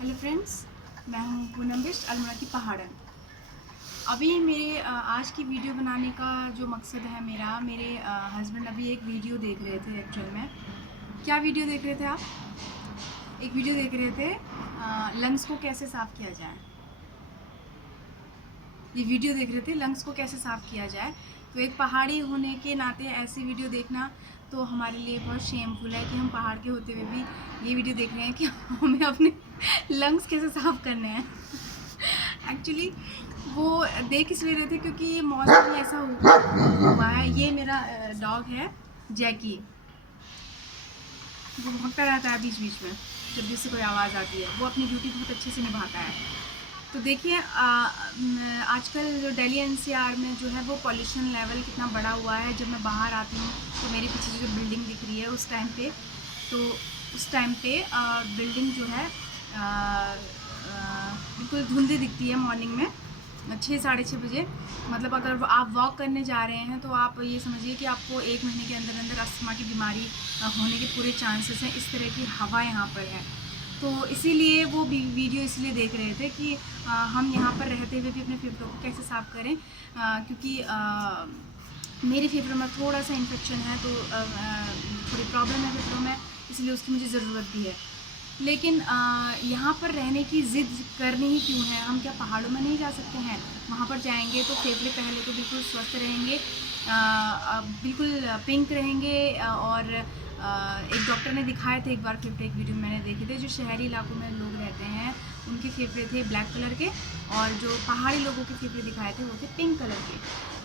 Hello friends, मैं हूँ पूनम बिष्ट अल्मोड़ा की पहाड़न। अभी मेरे आज की वीडियो बनाने का जो मकसद है मेरे हस्बैंड अभी एक वीडियो देख रहे थे। एक्चुअल में क्या वीडियो देख रहे थे आप? एक वीडियो देख रहे थे लंग्स को कैसे साफ़ किया जाए। ये वीडियो देख रहे थे लंग्स को कैसे साफ़ किया जाए। तो एक पहाड़ी होने के नाते ऐसी वीडियो देखना तो हमारे लिए बहुत शेमफुल है कि हम पहाड़ के होते हुए भी ये वीडियो देख रहे हैं कि हमें अपने लंग्स कैसे साफ़ करने हैं। एक्चुअली वो देख इसलिए रहे थे क्योंकि मौसम ऐसा हुआ है। ये मेरा डॉग है जैकी, वो भौंकता रहता है बीच बीच में जब भी उससे कोई आवाज़ आती है। वो अपनी ड्यूटी बहुत अच्छे से निभाता है। तो देखिए आजकल जो दिल्ली एनसीआर में जो है वो पॉल्यूशन लेवल कितना बढ़ा हुआ है। जब मैं बाहर आती हूँ तो मेरे पीछे जो बिल्डिंग दिख रही है उस टाइम पे बिल्डिंग जो है बिल्कुल धुंधली दिखती है मॉर्निंग में 6-6:30 बजे। मतलब अगर आप वॉक करने जा रहे हैं तो आप ये समझिए कि आपको 1 महीने के अंदर अंदर अस्थमा की बीमारी होने के पूरे चांसेस हैं। इस तरह की हवा यहाँ पर है। तो इसीलिए वो वीडियो इसलिए देख रहे थे कि हम यहाँ पर रहते हुए भी अपने फेफड़ों को कैसे साफ़ करें, क्योंकि मेरे फेफड़ों में थोड़ा सा इन्फेक्शन है। तो थोड़ी प्रॉब्लम है फेफड़ों में, इसलिए उसकी मुझे ज़रूरत भी है। लेकिन यहाँ पर रहने की ज़िद करनी ही क्यों है? हम क्या पहाड़ों में नहीं जा सकते हैं? वहाँ पर जाएंगे तो फेफड़े पहले तो बिल्कुल स्वस्थ रहेंगे, बिल्कुल पिंक रहेंगे। और एक डॉक्टर ने दिखाए थे एक बार फेफड़े, एक वीडियो मैंने देखे थे। जो शहरी इलाकों में लोग रहते हैं उनके फेफड़े थे ब्लैक कलर के, और जो पहाड़ी लोगों के फेफड़े दिखाए थे वो थे पिंक कलर के।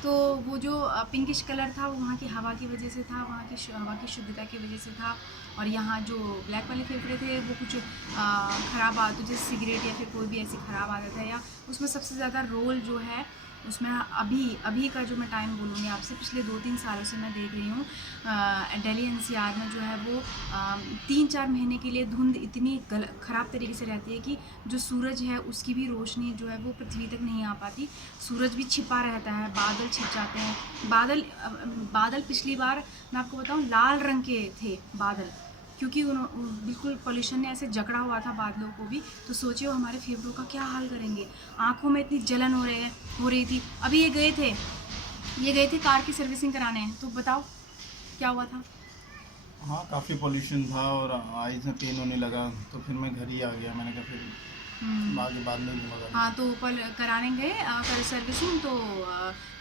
तो वो जो पिंकिश कलर था वो वहाँ की हवा की वजह से था, वहाँ की हवा की शुद्धता की वजह से था। और यहाँ जो ब्लैक वाले फेफड़े थे वो कुछ ख़राब आदत, जैसे सिगरेट या फिर कोई भी ऐसी ख़राब आदत है, या उसमें सबसे ज़्यादा रोल जो है उसमें अभी का जो मैं टाइम बोलूँगी आपसे, पिछले 2-3 सालों से मैं देख रही हूँ दिल्ली एनसीआर में जो है वो 3-4 महीने के लिए धुंध इतनी ख़राब तरीके से रहती है कि जो सूरज है उसकी भी रोशनी जो है वो पृथ्वी तक नहीं आ पाती। सूरज भी छिपा रहता है, बादल छिप जाते हैं। बादल पिछली बार मैं आपको बताऊँ लाल रंग के थे बादल, क्योंकि बिल्कुल पॉल्यूशन ने ऐसे जकड़ा हुआ था बादलों को भी। तो सोचिए हमारे फेफड़ों का क्या हाल करेंगे। आँखों में इतनी जलन हो रही थी। अभी ये गए थे कार की सर्विसिंग कराने, तो बताओ क्या हुआ था? हाँ, काफ़ी पॉल्यूशन था और आईज में पेन होने लगा, तो फिर मैं घर ही आ गया। मैंने कहा फिर बाद में लूँगा गाड़ी। हाँ, तो कल कराने गए कर सर्विसिंग, तो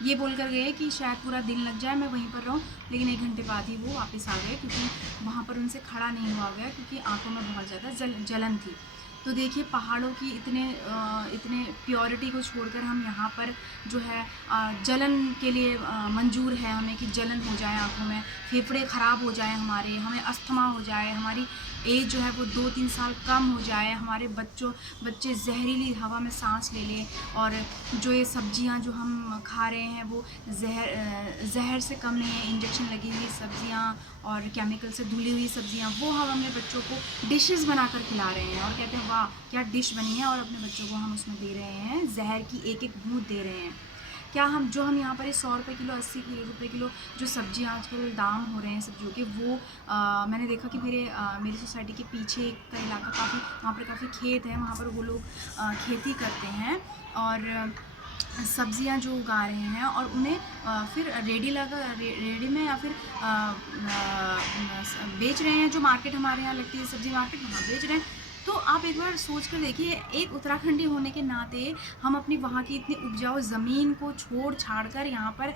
ये बोल कर गए कि शायद पूरा दिन लग जाए, मैं वहीं पर रहूँ। लेकिन 1 घंटे बाद ही वो वापस आ गए, क्योंकि वहाँ पर उनसे खड़ा नहीं हुआ गया, क्योंकि आंखों में बहुत ज़्यादा जलन थी। तो देखिए पहाड़ों की इतने प्योरिटी को छोड़कर हम यहाँ पर जो है जलन के लिए मंजूर है हमें कि जलन हो जाए आँखों में, फेफड़े ख़राब हो जाए हमारे, हमें अस्थमा हो जाए, हमारी एज जो है वो 2-3 साल कम हो जाए, हमारे बच्चे जहरीली हवा में सांस ले लें। और जो ये सब्जियां जो हम खा रहे हैं वो जहर से कम नहीं है। इंजेक्शन लगी हुई सब्जियां और केमिकल से धुली हुई सब्जियां, वो हम अपने बच्चों को डिशेस बनाकर खिला रहे हैं और कहते हैं वाह क्या डिश बनी है, और अपने बच्चों को हम उसमें दे रहे हैं, जहर की एक एक बूंद दे रहे हैं। क्या हम यहाँ पर 100 रुपये किलो, 80 रुपये किलो जो सब्जियाँ आजकल दाम हो रहे हैं सब्जियों के, वो मैंने देखा कि मेरी सोसाइटी के पीछे का इलाका काफ़ी, वहाँ पर काफ़ी खेत है, वहाँ पर वो लोग खेती करते हैं और सब्जियां जो उगा रहे हैं, और उन्हें फिर रेडी में या फिर बेच रहे हैं। जो मार्केट हमारे यहाँ लगती है सब्जी मार्केट, वहाँ बेच रहे हैं। तो आप एक बार सोच कर देखिए, एक उत्तराखंडी होने के नाते हम अपनी वहाँ की इतनी उपजाऊ ज़मीन को छोड़ छाड़ कर यहाँ पर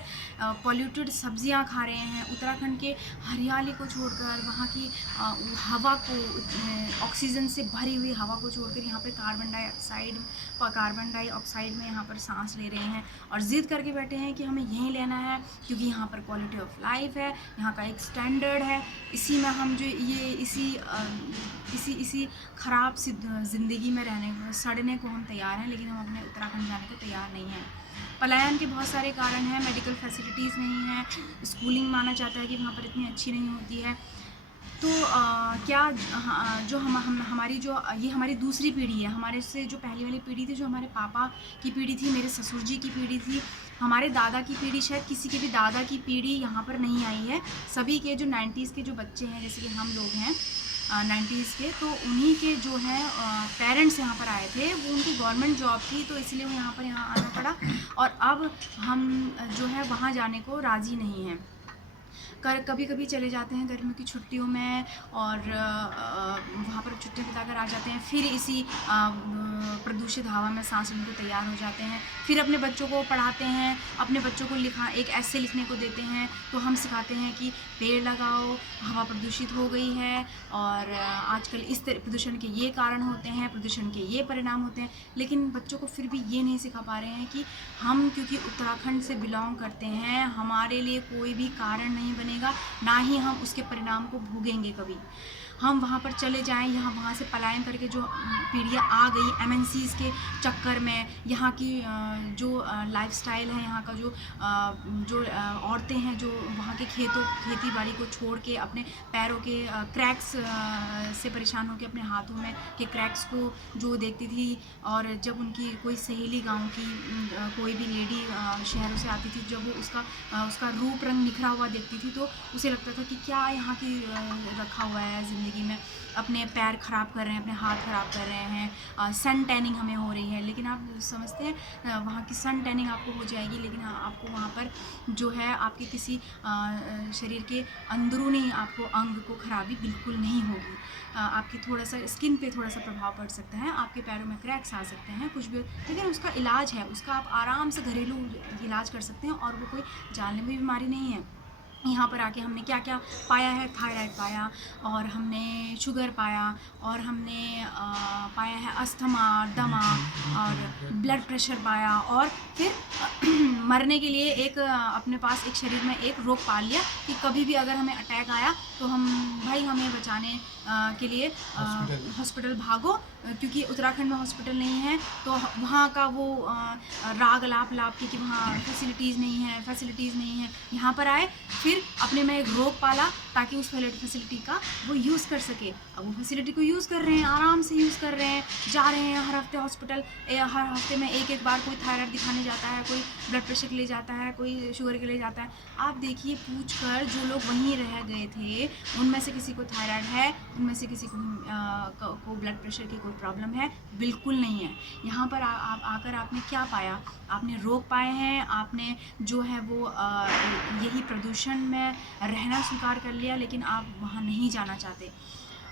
पॉल्यूटेड सब्जियाँ खा रहे हैं। उत्तराखंड के हरियाली को छोड़कर, वहाँ की हवा को, ऑक्सीजन से भरी हुई हवा को छोड़कर यहाँ पर कार्बन डाइऑक्साइड में यहाँ पर सांस ले रहे हैं, और ज़िद करके बैठे हैं कि हमें यहीं लेना है क्योंकि यहाँ पर क्वालिटी ऑफ लाइफ है, यहाँ का एक स्टैंडर्ड है। इसी में हम जो ये इसी ख़राब ज़िंदगी में सड़ने को हम तैयार हैं, लेकिन हम अपने उत्तराखंड जाने को तैयार नहीं हैं। पलायन के बहुत सारे कारण हैं, मेडिकल फैसिलिटीज़ नहीं है, स्कूलिंग माना जाता है कि वहाँ पर इतनी अच्छी नहीं होती है। तो जो हमारी जो ये हमारी दूसरी पीढ़ी है, हमारे से जो पहली वाली पीढ़ी थी, जो हमारे पापा की पीढ़ी थी, मेरे ससुर जी की पीढ़ी थी, हमारे दादा की पीढ़ी, शायद किसी के भी दादा की पीढ़ी यहाँ पर नहीं आई है। सभी के जो 90s के जो बच्चे हैं, जैसे कि हम लोग हैं, 90s के, तो उन्हीं के जो है पेरेंट्स यहाँ पर आए थे। वो उनकी गवर्नमेंट जॉब थी, तो इसलिए वो यहाँ आना पड़ा। और अब हम जो है वहाँ जाने को राज़ी नहीं हैं। कभी कभी चले जाते हैं गर्मियों की छुट्टियों में, और वहाँ पर छुट्टियाँ बिताकर आ जाते हैं। फिर इसी प्रदूषित हवा में सांस लेने को तैयार हो जाते हैं। फिर अपने बच्चों को पढ़ाते हैं, अपने बच्चों को एक ऐसे लिखने को देते हैं, तो हम सिखाते हैं कि पेड़ लगाओ, हवा प्रदूषित हो गई है, और आजकल इस तरह प्रदूषण के ये कारण होते हैं, प्रदूषण के ये परिणाम होते हैं। लेकिन बच्चों को फिर भी ये नहीं सिखा पा रहे हैं कि हम क्योंकि उत्तराखंड से बिलोंग करते हैं, हमारे लिए कोई भी कारण नहीं बनेगा, ना ही हम उसके परिणाम को भोगेंगे कभी। हम वहाँ पर चले जाएं, वहाँ से पलायन करके जो पीढ़ियाँ आ गई MNCs के चक्कर में, यहाँ की जो लाइफस्टाइल है, यहाँ का जो औरतें हैं जो वहाँ के खेती बाड़ी को छोड़ के अपने पैरों के क्रैक्स से परेशान होकर अपने हाथों में के क्रैक्स को जो देखती थी, और जब उनकी कोई सहेली गांव की कोई भी लेडी शहरों से आती थी, जब वो उसका रूप रंग निखरा हुआ देखती थी, तो उसे लगता था कि क्या यहाँ की रखा हुआ है ज़िंदगी में, अपने पैर ख़राब कर रहे हैं, अपने हाथ ख़राब कर रहे हैं, सन टैनिंग हमें हो रही है। लेकिन आप समझते हैं वहाँ की सन टैनिंग आपको हो जाएगी, लेकिन आपको वहाँ पर जो है आपके किसी शरीर के अंदरूनी आपको अंग को खराबी बिल्कुल नहीं होगी। आपकी थोड़ा सा स्किन पे थोड़ा सा प्रभाव पड़ सकता है, आपके पैरों में क्रैक्स आ सकते हैं, कुछ भी, लेकिन उसका इलाज है, उसका आप आराम से घरेलू इलाज कर सकते हैं, और वो कोई जानलेवा बीमारी नहीं है। यहाँ पर आके हमने क्या क्या पाया है, थायराइड पाया, और हमने शुगर पाया, और हमने पाया है अस्थमा, दमा, और ब्लड प्रेशर पाया, और फिर मरने के लिए एक अपने पास एक शरीर में एक रोग पाल लिया कि कभी भी अगर हमें अटैक आया तो हमें बचाने के लिए हॉस्पिटल भागो, क्योंकि उत्तराखंड में हॉस्पिटल नहीं है, तो वहाँ का वो राग लाप की वहाँ फैसिलिटीज़ नहीं है, यहाँ पर आए, फिर अपने में एक रोग पाला ताकि उस फैसिलिटी का वो यूज़ कर सके। अब वो फैसिलिटी को यूज़ कर रहे हैं, आराम से यूज़ कर रहे हैं, जा रहे हैं हर हफ्ते हॉस्पिटल, हर हफ्ते में एक बार कोई थायराइड दिखाने जाता है, कोई ब्लड प्रेशर के लिए जाता है, कोई शुगर के लिए जाता है। आप देखिए, पूछ कर जो लोग वहीं रह गए थे, उनमें से किसी को थायराइड है, उनमें से किसी को ब्लड प्रेशर की कोई प्रॉब्लम है? बिल्कुल नहीं है। यहाँ पर आकर आपने क्या पाया? आपने रोग पाए हैं, आपने जो है वो यही प्रदूषण में रहना स्वीकार कर लिया, लेकिन आप वहाँ नहीं जाना चाहते।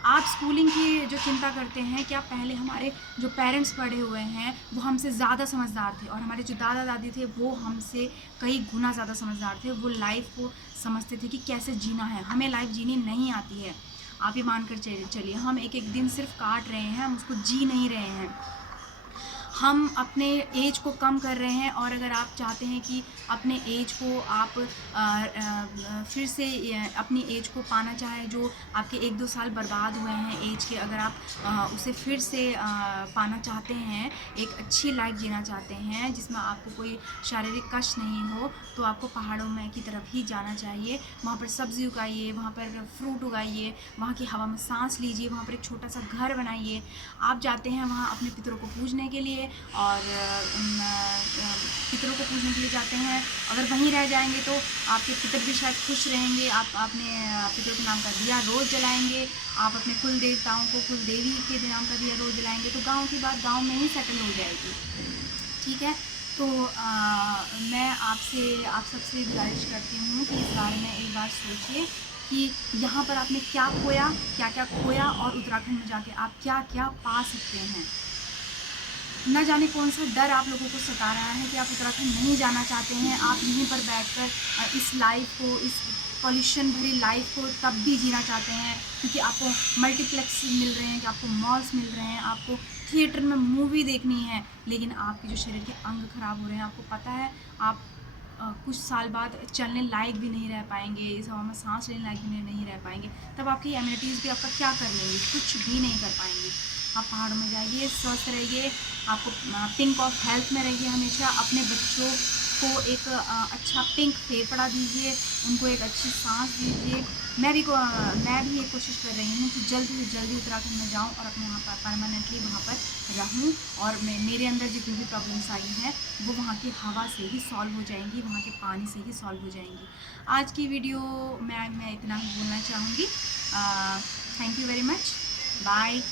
आप स्कूलिंग की जो चिंता करते हैं, क्या पहले हमारे जो पेरेंट्स पढ़े हुए हैं वो हमसे ज़्यादा समझदार थे, और हमारे जो दादा दादी थे वो हमसे कई गुना ज़्यादा समझदार थे। वो लाइफ को समझते थे कि कैसे जीना है। हमें लाइफ जीनी नहीं आती है, आप ये मानकर चलिए। हम एक एक दिन सिर्फ काट रहे हैं, हम उसको जी नहीं रहे हैं। हम अपने एज को कम कर रहे हैं, और अगर आप चाहते हैं कि अपने एज को आप फिर से अपनी एज को पाना चाहें, जो आपके 1-2 साल बर्बाद हुए हैं एज के, अगर आप उसे फिर से पाना चाहते हैं, एक अच्छी लाइफ जीना चाहते हैं जिसमें आपको कोई शारीरिक कष्ट नहीं हो, तो आपको पहाड़ों में की तरफ ही जाना चाहिए। वहाँ पर सब्ज़ी उगाइए, वहाँ पर फ्रूट उगाइए, वहाँ की हवा में सांस लीजिए, वहाँ पर एक छोटा सा घर बनाइए। आप जाते हैं वहाँ अपने पितरों को पूजने के लिए, और पितरों को पूजने के लिए जाते हैं। अगर वहीं रह जाएंगे तो आपके पितर भी शायद खुश रहेंगे। आप अपने पितरों के नाम का दिया रोज़ जलाएंगे, आप अपने कुल देवताओं को, कुल देवी के नाम का दिया रोज़ जलाएंगे, तो गांव की बात गांव में ही सेटल हो जाएगी। ठीक है, तो मैं आप सबसे गुजारिश करती हूँ कि इस बारे में एक बार सोचिए कि यहाँ पर आपने क्या खोया, क्या क्या खोया, और उत्तराखंड में जाके आप क्या क्या पा सकते हैं। न जाने कौन सा डर आप लोगों को सता रहा है कि आप उत्तराखंड नहीं जाना चाहते हैं। आप यहीं पर बैठकर इस लाइफ को, इस पॉल्यूशन भरी लाइफ को तब भी जीना चाहते हैं, क्योंकि आपको मल्टीप्लेक्स मिल रहे हैं, कि आपको मॉल्स मिल रहे हैं, आपको थिएटर में मूवी देखनी है, लेकिन आपके जो शरीर के अंग खराब हो रहे हैं, आपको पता है आप कुछ साल बाद चलने लायक भी नहीं रह पाएंगे, इस हवा में सांस लेने लायक भी नहीं रह पाएंगे। तब आपकी इम्यूनिटीज़ भी आपका क्या कर लेंगी? कुछ भी नहीं कर पाएंगी। आप पहाड़ों में जाइए, स्वस्थ रहिए, आपको पिंक ऑफ हेल्थ में रहिए हमेशा। अपने बच्चों को एक अच्छा पिंक फेफड़ा दीजिए, उनको एक अच्छी सांस दीजिए। मैं भी ये कोशिश कर रही हूँ कि जल्दी से जल्दी उत्तराखंड में जाऊँ और अपने वहाँ पर परमानेंटली वहाँ पर रहूँ, और मेरे अंदर जितनी भी प्रॉब्लम्स आई हैं वो वहाँ की हवा से ही सॉल्व हो जाएंगी, वहाँ के पानी से ही सॉल्व हो जाएंगी। आज की वीडियो मैं इतना ही बोलना चाहूँगी। Thank you very much, bye.